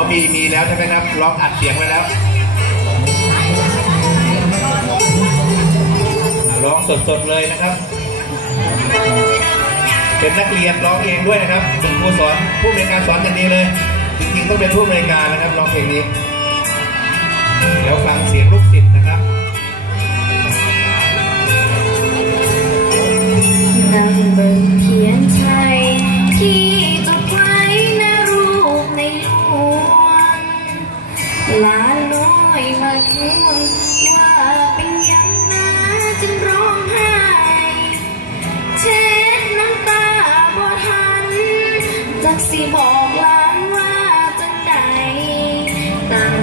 อมีมีแล้วใช่ไหมครับร้องอัดเสียงไว้แล้วร้องสดๆเลยนะครับ เป็นนักเรียนร้องเองด้วยนะครับเป็นครูสอนผู้ในวยการสอนอย่างนี้เลย จริงๆต้องเป็นผู้ในวยการนะครับร้องเพลงนี้ เดี๋ยวฟังเสียงลูกศิษย์นะครับ มาทวงว่าเป็นยังไงจึงร้องไห้เช็ดน้ำตาบ่ทันจักสิบอกหลานว่าจังใดต่าง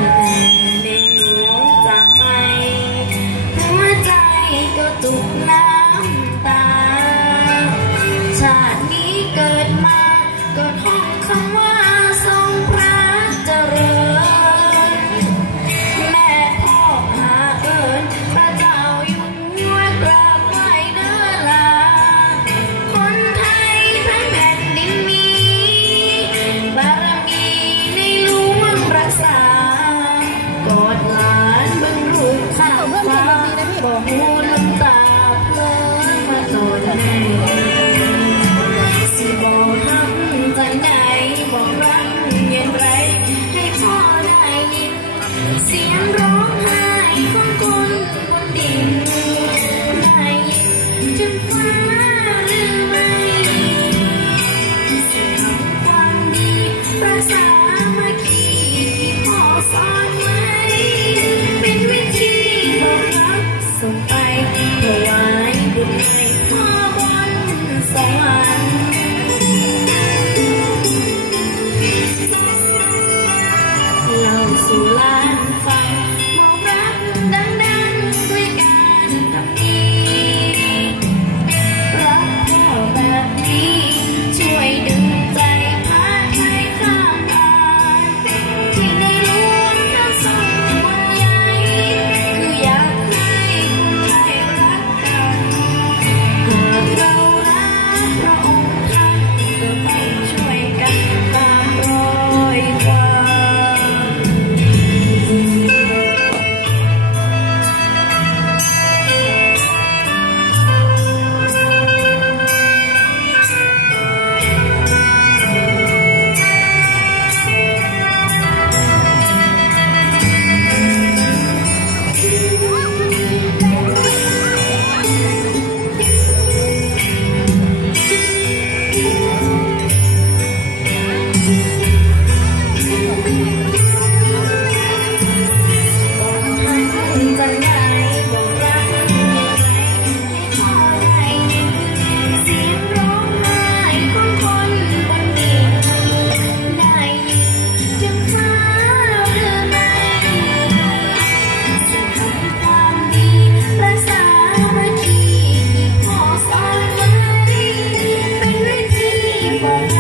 ธี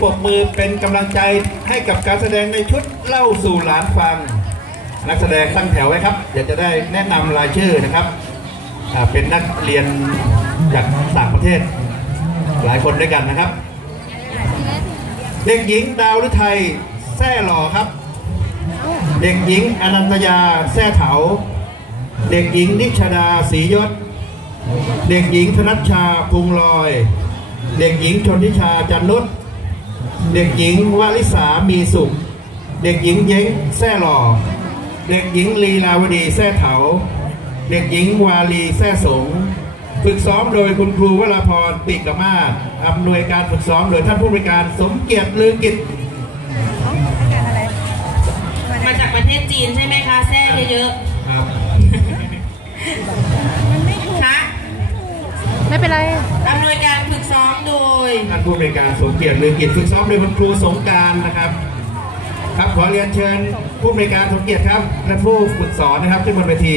ปรบมือเป็นกำลังใจให้กับการแสดงในชุดเล่าสู่หลานฟัง นักแสดงตั้งแถวไว้ครับเดี๋ยวจะได้แนะนำรายชื่อนะครับเป็นนักเรียนจากต่างประเทศ หลายคนด้วยกันนะครับ เด็กหญิงดาวฤทัยแซ่หล่อครับ เด็กหญิงอนันตยาแท่เถา เด็กหญิงนิชดาศรียศ เด็กหญิงธนัชชาพุงลอย เด็กหญิงชนทิชาจันนุช เด็กหญิงวาลิสามีสุข เด็กหญิงเย้งแท่หล่อ เด็กหญิงลีลาวดีแท่เถา เด็กหญิงวาลีแท่สง ฝึกซ้อมโดยคุณครูวราพรปิกมาศอำนวยการฝึกซ้อมโดยท่านผู้บริการสมเกียรติลือกิจมาจากประเทศจีนใช่ไหมคะแซ่เยอะครับๆคะไม่เป็นไรอำนวยการฝึกซ้อมโดย ท่านผู้บริการสมเกียรติลือกิจฝึกซ้อมโดยคุณครูสงการนะครับ ครับขอเรียนเชิญผู้บริการสมเกียรติครับและผู้ฝึกสอนนะครับขึ้นบนเวที